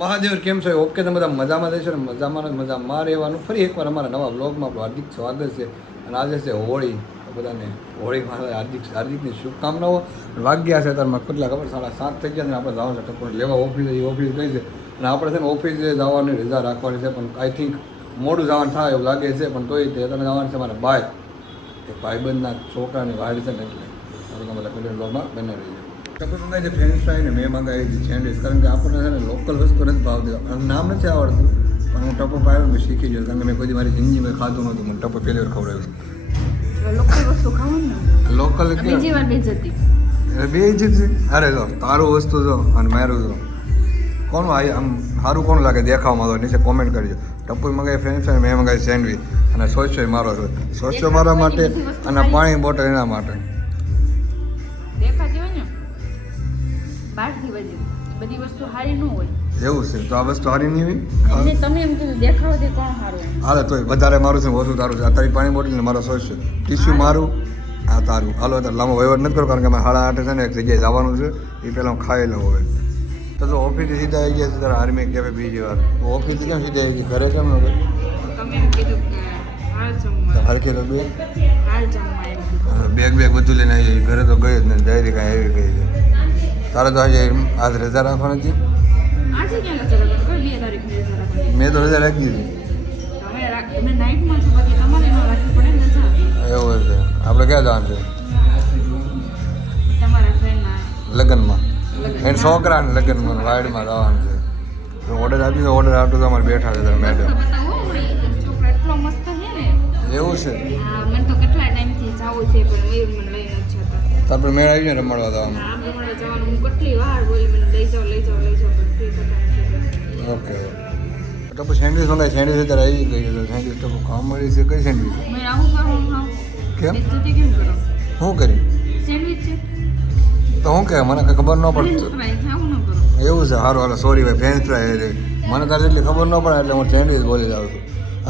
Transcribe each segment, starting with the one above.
મહાદેવ કેમ છો? ઓકે તમે બધા મજામાં રહેશો ને મજામાં રહેવાનું. ફરી એકવાર અમારા નવા બ્લોગમાં આપણું હાર્દિક સ્વાગત છે. અને આજે છે હોળી. બધાને હોળી હાર્દિકની શુભકામનાઓ. વાગ્યા છે અત્યારમાં કેટલા ખબર 7:30 થઈ ગયા ને આપણે જવાનું છે ટપોર લેવા ઓફિસ ગઈ છે. અને આપણે છે ને ઓફિસે જવાની રજા રાખવાની છે, પણ આઈ થિંક મોડું જવાનું થાય એવું લાગે છે. પણ તોય તે તને જવાનું છે મારા બાય કે ભાઈબંધના છોકરાની વાડ છે ને, એટલે તમે બધા પેલી બ્લોગમાં બને રહી જાય. ટપુ મંગાવી છે ફ્રેન્ચ ફ્રાય ને મેં મંગાવી હતી સેન્ડવિચ, કારણ કે આપણને છે ને લોકલ વસ્તુ નથી ભાવતી. નામ નથી આવડતું, પણ હું ટપો પાયો મેં શીખી ગયો, કારણ કે મેં કોઈ મારી જિંદગીમાં ખાધું નહોતું. મને ટપો પહેલી વાર ખવડાવ્યું. લોકલ વસ્તુ ખાવાનું લોકલ બીજી વાર બેજતી બે ઇજ્જત છે. અરે જો તારું વસ્તુ જો અને મારું જો કોનું આમ સારું કોણ લાગે દેખાવમાં તો નીચે કોમેન્ટ કરજો. ટપુ મંગાવી ફ્રેન્ચ ફ્રાય, મેં મંગાવી સેન્ડવિચ, અને સોસો મારો છે. સોસો મારા માટે અને પાણી બોટલ એના માટે. દેખાતી હોય ને બહારથી બધી વસ્તુ સારી ન હોય એવું છે તો આ વસ્તુ સારી નહીં હોય. એટલે તમે એમ કીધું દેખાવથી કોણ સારું? હાલે તોય વધારે મારું છે ઓછું તારું છે. અત્યારે પાણી બોટલ ને મારો સોસ છે, ટીશ્યુ મારું આ તારું. હાલો અત્યારે લાંબો વહીવટ નથી કરો, કારણ કે અમે 8:30 છે ને એક જગ્યાએ જવાનું છે, એ પહેલાં હું ખાઈ લઉં. હવે તો જો ઓફિસથી સીધા આવી ગયા છે ત્યારે આર્મી કેફે બીજી વાર. ઓફિસથી કેમ સીધા આવી ગઈ? ઘરે કેમ ન ગઈ? તમે એમ કીધું કે હાલ જમવા હરખી તો હાલ જમવા એમ કીધું. બેગ બધું લઈને આવી ગઈ. ઘરે તો ગઈ જ નહીં, ડાયરી કાંઈ આવી ગઈ છે. તારે તો આજે આજ રજા રાખવાની હતી. આજે ક્યાં રજા રાખો? કોઈ 2 તારીખની રજા રાખો? મેં તો રજા રાખી દીધી. તમે નાઇટમાં છો, બાકી તમારે ન રાખવી પડે ને રજા. એવું છે. આપણે ક્યાં જવાનું છે? તમારા ફ્રેન્ડના લગ્નમાં. એને છોકરાને લગ્નમાં વાઈડમાં જવાનું છે. તો ઓર્ડર આપી તો ઓર્ડર આપતો તો અમારે બેઠા છે મેડમ. છોકરો એટલો મસ્ત છે ને. એવું છે? હા, મને તો કેટલા ટાઈમથી જાવું છે, પણ મયુર મને લઈને જ જતા. તારપર મેળ આવી જાય રમાડવા જવાનું. હા, રમાડવા જવાનું. હું કેટલી વાર બોલી મને લઈ જાઓ પણ ફ્રી થતા નથી. ઓકે. તો પછી સેન્ડવિચ મંગાવી. સેન્ડવિચ અત્યારે આવી ગઈ છે. તો સેન્ડવિચ તો ખાવા મળી છે. કઈ સેન્ડવિચ? મેં આવું કરું હા. કેમ બેજતી કેમ કરો? શું કરી? સેન્ડવિચ છે. તો શું કે મને કંઈ ખબર ન ફ્રેન્ચ પડતી. ફ્રાય ખાવું ન કરો. એવું છે? સારું હાલો સોરી ભાઈ. ફ્રેન્ચ ફ્રાય હતી મને તારે એટલી ખબર ન પડે એટલે હું સેન્ડવિચ બોલી જાઉં છું.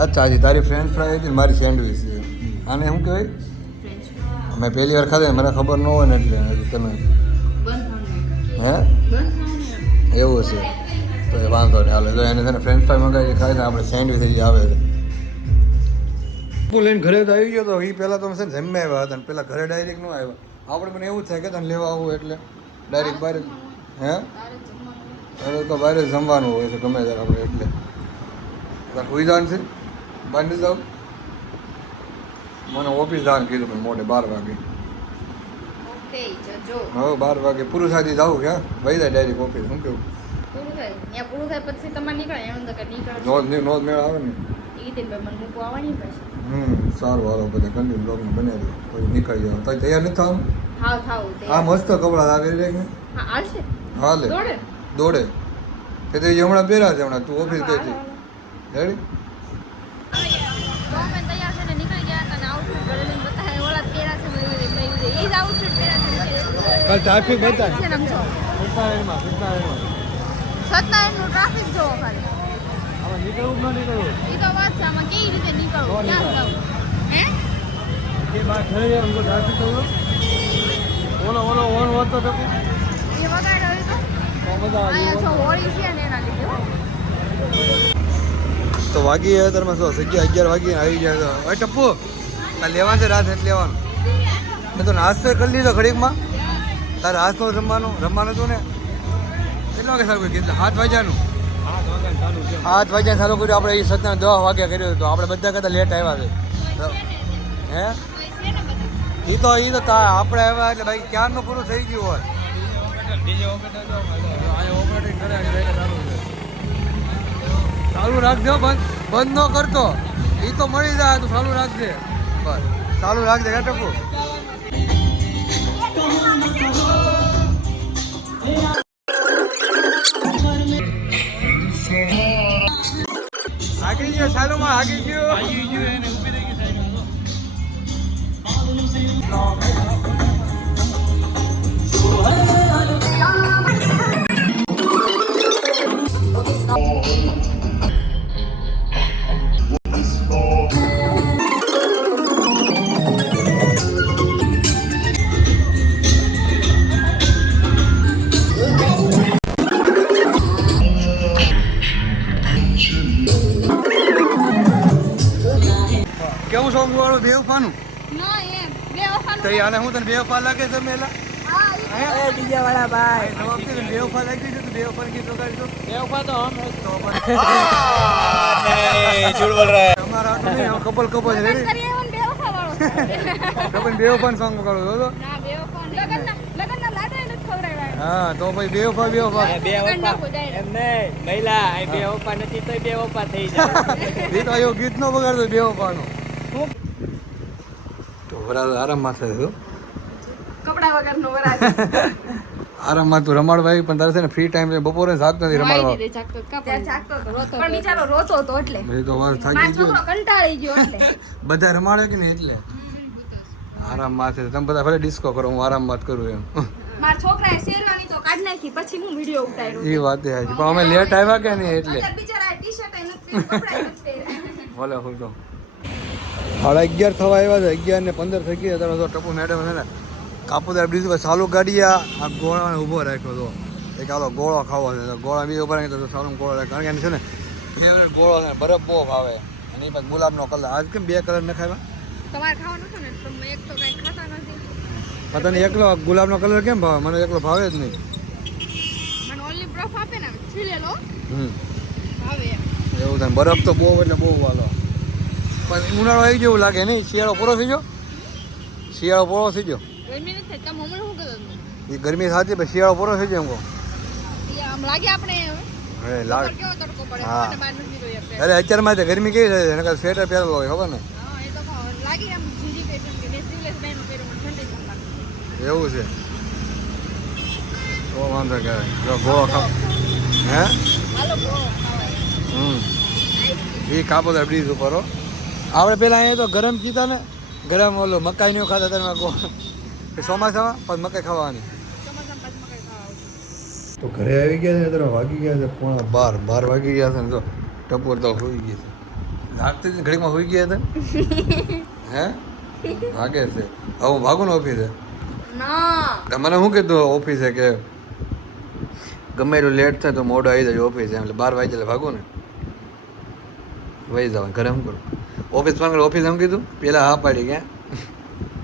અચ્છા હજી તારી ફ્રેન્ચ ફ્રાય હતી ને મારી સેન્ડવિચ છે. આને શું કહેવાય? ફ્રેન્ચ મેં પહેલી વાર ખાધી મને ખબર ન હોય ને એટલે તમે બંધ થાવ હે બંધ થાવ ને. એવું છે તો એ વાંધો નહીં. હાલે તો એને છે ને ફ્રેન્ચ ફ્રાય મંગાવી ખાય ને આપણે સેન્ડવિચ થઈ આવે છે. હું લઈને ઘરે તો આવી ગયો તો એ પહેલાં તો છે ને જમ્યા આવ્યા હતા, ને પહેલાં ઘરે ડાયરેક્ટ ન આવ્યા. આપણે મને એવું જ થાય કે તને લેવા આવું એટલે ડાયરેક્ટ બહાર હે હવે તો બહાર જમવાનું હોય છે ગમે ત્યારે આપણે. એટલે સુઈ જવાનું છે બહાર નહીં જાવ. મને ઓફિસ જવાનું કીધું પણ મોડે 12 વાગે. ઓકે જજો. હવે 12 વાગે પુરુષ આથી જાવું ક્યાં વહી જાય ડાયરેક્ટ ઓફિસ. શું કેવું? પૂરું થાય ત્યાં પૂરું થાય પછી તમારે નીકળે એમ તો કે નીકળે નોંધ મેળ આવે ને. એ દિન મને મૂકવા આવવાની પછી. સારું હાલો બધા કન્ટિન્યુ બ્લોગમાં બને રહ્યો. પછી નીકળી જાવ તો તૈયાર નથી થવાનું. થાવ આ મસ્ત કપડાં આ પહેરી રાખ ને. હા હાલશે હાલે દોડે તે તો એ હમણાં પહેર્યા છે. હમણાં તું ઓફિસ ગઈ હતી રેડી. તો અમે તૈયાર થઈને નીકળી ગયા હતા ને આઉટફિટ બદલીને બતાવે ઓલા પહેરા છે મેં એ જ આઉટફિટ પહેરા છે. કાલ ટ્રાફિક બતાય છે નામ છો સત્યનારાયણનું ટ્રાફિક જોવો ખાલી. હવે નીકળવું ન નીકળવું એ તો વાત છે. આમાં કેવી રીતે નીકળવું ક્યાં જવું હે એ બાર ઘરે જવાનું ટ્રાફિક તો ઓલો ઓન વધતો તો એ વગાડ્યો હોય તો મજા અહીંયા છો હોળી છે ને એના લીધે હો. તો વાગી ગયા તારમાં શું 11 વાગી આવી ગયા. હવે ટપ્પુ આ લેવાનું છે રાત એટલે લેવાનું. મેં તો નાસ્તો કરી લીધો ઘડીકમાં. તારે નાસ્તો રમવાનું હતું ને કેટલા વાગે સારું કીધું? 7 વાગ્યાનું 7 વાગ્યા સારું કર્યું. આપણે એ 10 વાગ્યા કર્યું તો આપણે બધા કરતાં લેટ આવ્યા છે. હે એ તો આપણે આવ્યા એટલે ભાઈ ક્યારનું પૂરું થઈ ગયું હોય. ચાલુ રાખજો. બંધ ન કરતો. એ તો મળી જાય. તું ચાલુ રાખજે. બસ ચાલુ રાખજે કે ટપુ. આગળ ગયો ચાલુમાં આગળ ગયો. વાળું બેવફાનું ના એમ બેવફાનું તો આને હું તને બેવફા લાગે છે મેલા હા એ ડીજે વાળા ભાઈ નવાબ કે બેવફા લાગી છે તો બેવફા ગીત વગાડજો बेवफा तो हम है તો પણ नहीं झूठ बोल रहा है તમારા આટલું નહીં કપલ કપલ રેડી કરીએ એમ બેવફા વાળો તો પણ બેવફાન સોંગ વગાડો તો ના બેવફા લગનના લાડે નથી ખવડાવ્યા હા તો ભાઈ બેવફા બેવફા बेवफा एम नहीं महिला आई बेवफा नहीं तो बेवफा થઈ જાય એ તો આયો ગીત નો વગાડતો બેવફાનો તો વરાળ આરામમાં છે તો કપડા વગરનો વરાજ આરામમાં તું રમાડવાય પણ તારે છે ને ફ્રી ટાઈમ છે બપોરે જાગતો નથી રમાડવા ત્યાં જાગતો હતો પણ બિચારો રોતો હતો એટલે એ તો વાર થાકી મારો ગયો છોકરો કંટાળી ગયો એટલે બધા રમાડે કે નહીં એટલે આરામમાં છે તમે બધા ભલે ડિસ્કો કરો હું આરામમાં જ કરું એમ મારા છોકરાએ શેરવાની તો કાઢ નાખી પછી હું વિડિયો ઉતાર્યો એ વાત છે પણ અમે લેટ આવ્યા કે નહીં એટલે અત્યારે બિચારા ટી-શર્ટ એ નથી કપડા નથી પહેર્યા ભલે હું તો 11:30 થવા આવ્યા છે 11:15 થઈ ગયા ત્યારે તો ટપુ મેડમ છે ને કાપોદર બ્રિજ પર ચાલુ ગાડી આ ગોળાને ઊભો રાખ્યો હતો એક આલો ગોળો ખાવો છે તો ગોળા બીજો ઉભા રાખ્યો તો સારું ગોળો રાખ્યો કારણ કે એને છે ને ફેવરેટ ગોળો છે બરફ બહુ ભાવે અને એ પછી ગુલાબનો કલર આજ કેમ 2 કલર નખાવ્યા તમારે ખાવાનું છે ને તમે એક તો કઈ ખાતા નથી તને એકલો ગુલાબનો કલર કેમ ભાવે મને એકલો ભાવે જ નહીં મને ઓનલી બરફ આપે ને છીલેલો ભાવે એવું થાય બરફ તો બહુ એટલે બહુ વાલો પણ ઉનાળો આવી જેવું લાગે નહીં શિયાળો પૂરો થઈ ગયો શિયાળો પૂરો થઈ ગયો ગરમી નથી થઈ તમે હમણાં શું કરો એ ગરમી સાચી પણ શિયાળો પૂરો થઈ ગયો એમ કહો આમ લાગે આપણે હવે લાગે કેવો તડકો પડે હા. મને બહાર નથી નીકળ્યું અરે અત્યારમાં તો ગરમી કેવી થાય છે નકર સ્વેટર પહેરેલો હોય ખબર ને હા એ તો લાગે આમ જીજી કે કે મેં સ્લીવલેસ પહેર્યું ઠંડી ન લાગે એવું છે તો વાંધો કે જો ગોળો ખાવ હે હાલો ગોળો ખાવાય એ કાપોદર બ્રિજ ઉપર હો આપણે પેલા અહીંયા તો ગરમ પીતા ને ગરમ ઓલો મકાઈનું ખાતા તમે ચોમાસામાં પછી મકાઈ ખાવાની ચોમાસામાં પાછું મકાઈ ખાવા આવશે તો ઘરે આવી ગયા છે ત્યારે વાગી ગયા છે 11:30 વાગી ગયા છે ને તો ટપોર તો હોઈ ગઈ છે લાગતી હતી ઘડીમાં હોઈ ગયા હતા હે વાગે છે હવે હું ભાગું ને ઓફિસે ના મને શું કીધું ઓફિસે કે ગમે એટલું લેટ થાય તો મોડો આવી જાય ઓફિસે એટલે 12 વાગે એટલે ભાગું ને વહી જવાનું ઘરે શું કરું ઓફિસ પણ ઓફિસ એમ કીધું પેલા હા પાડી ગયા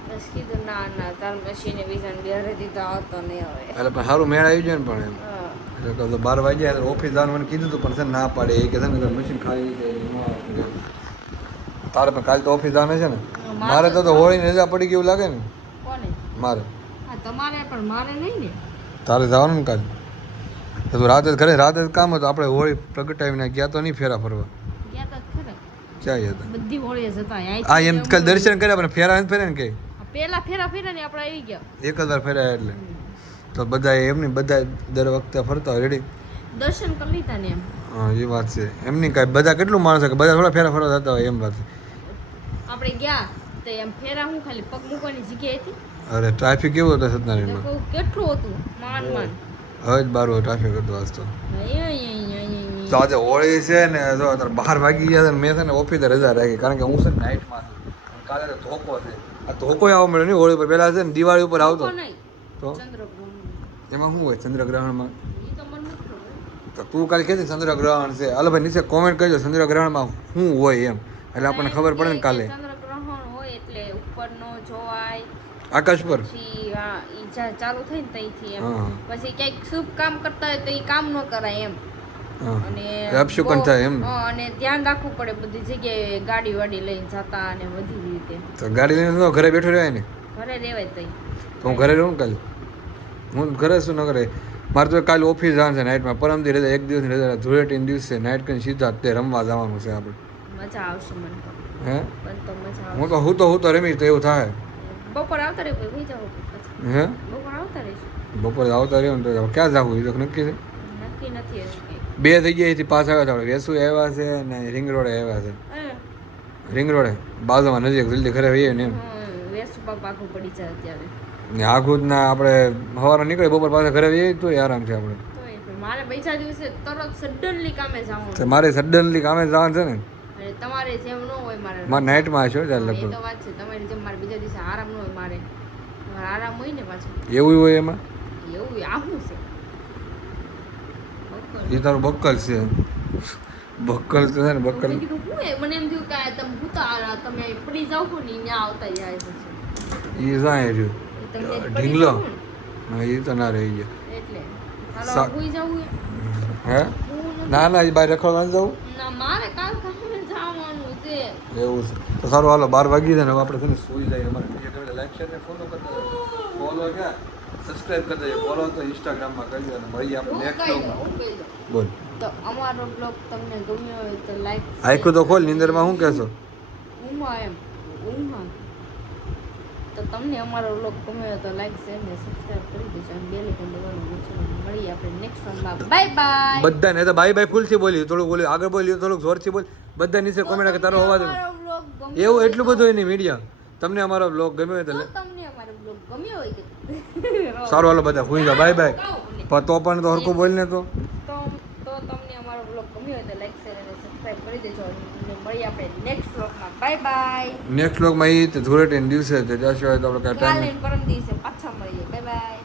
બસ કીધું ના ના તાર મશીને વિઝન બેરે દીધો આવતો નહીં હવે એટલે પણ સારું મેળ આવી જાય ને પણ એમ એટલે કહું તો 12 વાગ્યા એટલે ઓફિસ જવાનું મને કીધું હતું પણ છે ને ના પાડે એ કે છે ને મશીન ખાલી જાય તારે પણ કાલે તો ઓફિસ જવાનું છે ને મારે તો હોળીની રજા પડી ગયું લાગે ને કોને મારે આ તમારે પણ મારે નહીં ને તારે જવાનું ને કાલે તો તું રાતે જ ઘરે રાતે જ કામ હતું આપણે હોળી પ્રગટાવીને ગયા તો નહીં ફેરા ફરવા ગયા તા ખરા ક્યાં ગયા હતા બધી હોળી જતા આ એમ કાલે દર્શન કર્યા પણ ફેરા નથી ફેર્યા ને કે પેલા ફેરા ફેરા ને આપણે આવી ગયા એક જ વાર ફેર્યા એટલે તો બધા એમની બધા દર વખતે ફરતા હોય રેડી દર્શન કરી લીધા ને એમ હા એ વાત છે એમની કાંઈ બધા કેટલું માણસ કે બધા થોડા ફેરા ફરવા જતા હોય એમ વાત આપણે ગયા તો એમ ફેરા હું ખાલી પગ મૂકવાની જગ્યાએ હતી અરે ટ્રાફિક કેવું હતું તો સત્યનારાયણમાં કહું કેટલું હતું માન માન હવે જ 12 ટ્રાફિક હતું આજ તો અહીંયા તો આજે હોળી છે ને જો અત્યારે 12 વાગી ગયા છે ને મેં છે ને ઓફિસે રજા રાખી કારણ કે હું છે ને નાઇટમાં છું અને કાલે તો ધોકો છે આ ધોકો આવવા મળ્યો નહીં હોળી પર પહેલાં છે ને દિવાળી ઉપર આવતો નહીં તો ચંદ્રગ્રહણ એમાં શું હોય ચંદ્રગ્રહણમાં એ તો મને નથી ખબર તો તું કાલે કહેતી ચંદ્રગ્રહણ છે હાલો ભાઈ નીચે કોમેન્ટ કરજો ચંદ્રગ્રહણમાં શું હોય એમ એટલે આપણને ખબર પડે ને કાલે ચંદ્રગ્રહણ હોય એટલે ઉપરનો જોવાય આકાશ પર પછી હા ઈ ચાલુ થઈ ને તઈથી એમ હા. પછી ક્યાંક શુભ કામ કરતા હોય તો એ કામ ન કરાય એમ હા અને અપશુકન થાય એમ હા, અને ધ્યાન રાખવું પડે બધી જગ્યાએ ગાડી વાડી લઈને જતા અને બધી રીતે તો ગાડી લઈને તો ઘરે બેઠો રહેવાય ને ઘરે રહેવાય તઈ તો હું ઘરે રહું ને કાલે હું ઘરે શું ન કરે મારે તો કાલે ઓફિસ જવાનું છે નાઇટમાં પરમદી રજા એક દિવસની રજા ધૂળેટીના દિવસે નાઇટ કરીને સીધા તે રમવા જવાનું છે આપણે મજા આવશે મને તો હે પણ તો મજા આવશે હું તો રમીશ તો એવું થાય બપોર આવતા રહે ભાઈ જાવ પછી હે બપોર આવતા રહીશું બપોરે આવતા રહ્યો ને તો ક્યાં જવું એ તો નક્કી છે નક્કી નથી હજુ કંઈ. 2 જગ્યાએથી પાસ આવ્યા હતા આપણે વેસુ આવ્યા છે ને રિંગ રોડે આવ્યા છે રિંગ રોડે બાજુમાં નજીક જલ્દી ઘરે આવીએ ને એમ વેસુ બાપ આખું પડી જાય અત્યારે ને આખું જ ના આપણે સવારે નીકળે બપોર પાછા ઘરે આવીએ તો આરામ છે આપણે તોય પણ મારે બીજા દિવસે તરત સડનલી કામે જવાનું તો મારે સડનલી કામે જવાનું છે ને અને તમારે જેમ ન હોય મારે મારે નાઇટમાં હશો ચાલ એ લગભગ તો વાત છે તમારી જેમ મારે બીજા દિવસે આરામ ન હોય મારે આરામ હોય ને પાછું એવું હોય એમાં એવું આવું છે એ તારું બક્કલ છે બક્કલ તો છે ને બક્કલ મેં કીધું હું મને એમ થયું કે આ તમે ભૂતારા તમે પડી જાવ છો ને ત્યાં આવતા જાય પછી એ જાય રહ્યું તમને પડી ઢીંગલો જાવ ને, હા એ તો ના રહી ગયા એટલે હાલો સા- હુઈ જાવું હે ના ના એ બહાર રખડવા જવું ના મારે કારખાને જવાનું છે. એવું છે તો સારું હાલો 12 વાગી જાય ને હવે આપણે છે ને સુઈ જાય અમારે વિડીયો ગમે લાઈક શેર ને ફોલો કરતા ફોલો ક્યાં સબસ્ક્રાઇબ કરતા જાય ફોલો તો ઇન્સ્ટાગ્રામમાં કરી દો અને મળીએ આપણે હું નેક્સ્ટ કહી દઉં, બ્લોગમાં હું કહી દઉં. બોલ તો અમારો બ્લોગ તમને ગમ્યો હોય તો લાઈક આખું તો ખોલ નીંદરમાં શું કહેશો ઊંઘમાં એમ ઊંઘમાં તો તમને અમારો બ્લોગ ગમ્યો હોય તો લાઈક શેર ને સબસ્ક્રાઇબ કરી દેજો અને બેલ આઇકન દબાવવાનું ભૂલશો નહીં. મળીએ આપણે નેક્સ્ટ વનમાં. Bye bye. બધાને તો બાય બાય ફૂલથી બોલી થોડુંક બોલી આગળ બોલી થોડુંક જોરથી બોલ બધા નીચે કોમેન્ટ કે તારો અવાજ એવું એટલું બધું નહીં મીડિયા તમને અમારો બ્લોગ ગમ્યો હોય તો તમને અમારો બ્લોગ ગમ્યો હોય કે સારું હાલો બધા હુઈ જાઓ બાય બાય તો પણ તો હરખું બોલ ને તો તો તમને અમારો બ્લોગ ગમ્યો હોય તો લાઈક શેર અને સબસ્ક્રાઇબ કરી દેજો અને મળીએ આપણે નેક્સ્ટ બ્લોગમાં. Bye bye. નેક્સ્ટ બ્લોગમાં એ ધૂળેટીના દિવસે છે ત્યાં સિવાય તો આપણે કાંઈ કાલે ટાઈમ ને પરમ દિવસે પાછા મળીએ. Bye bye.